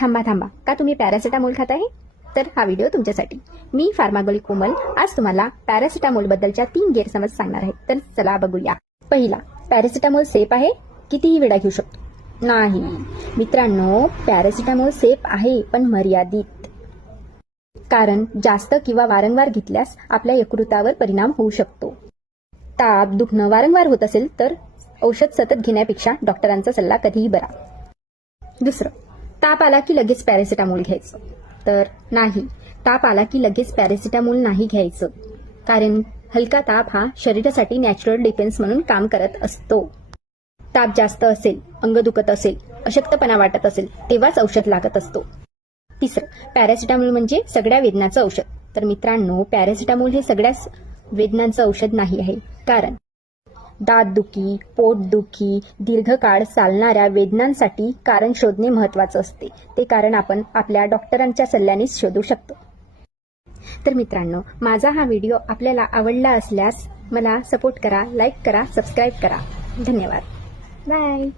थांबा थांबा, का तुम्ही पॅरासिटामोल खात आहे? तर हा व्हिडिओ तुमच्यासाठी. मी फार्मागोली कोमल आज तुम्हाला पॅरासिटामोल बद्दलच्या 3 गैरसमज सांगणार आहे. तर चला बघूया. पहिला, पॅरासिटामोल सेफ आहे? कितीही वेळा घेऊ शकतो? नाही मित्रांनो, पॅरासिटामोल सेफ आहे पण मर्यादित. कारण जास्त किंवा वारंवार घेतल्यास आपल्या यकृतावर परिणाम होऊ शकतो. ताप, दुखणं वारंवार होत असेल तर औषध सतत घेण्यापेक्षा डॉक्टरांचा सल्ला कधीही बरा. दुसरं, ताप आला की लगेच पॅरासिटामोल घ्यायचं? तर नाही, ताप आला की लगेच पॅरासिटामोल नाही घ्यायचं. कारण हलका ताप हा शरीरासाठी नॅचरल डिफेन्स म्हणून काम करत असतो. ताप जास्त असेल, अंग दुखत असेल, अशक्तपणा वाटत असेल तेव्हाच औषध लागत असतो. तिसरं, पॅरासिटामोल म्हणजे सगळ्या वेदनाचं औषध. तर मित्रांनो, पॅरासिटामोल हे सगळ्याच वेदनांचं औषध नाही आहे. कारण दातदुखी, पोटदुखी, दीर्घकाळ चालणाऱ्या वेदनांसाठी कारण शोधणे महत्त्वाचं असते. ते कारण आपण आपल्या डॉक्टरांच्या सल्ल्यानेच शोधू शकतो. तर मित्रांनो, माझा हा व्हिडिओ आपल्याला आवडला असल्यास मला सपोर्ट करा, लाईक करा, सबस्क्राईब करा. धन्यवाद. बाय.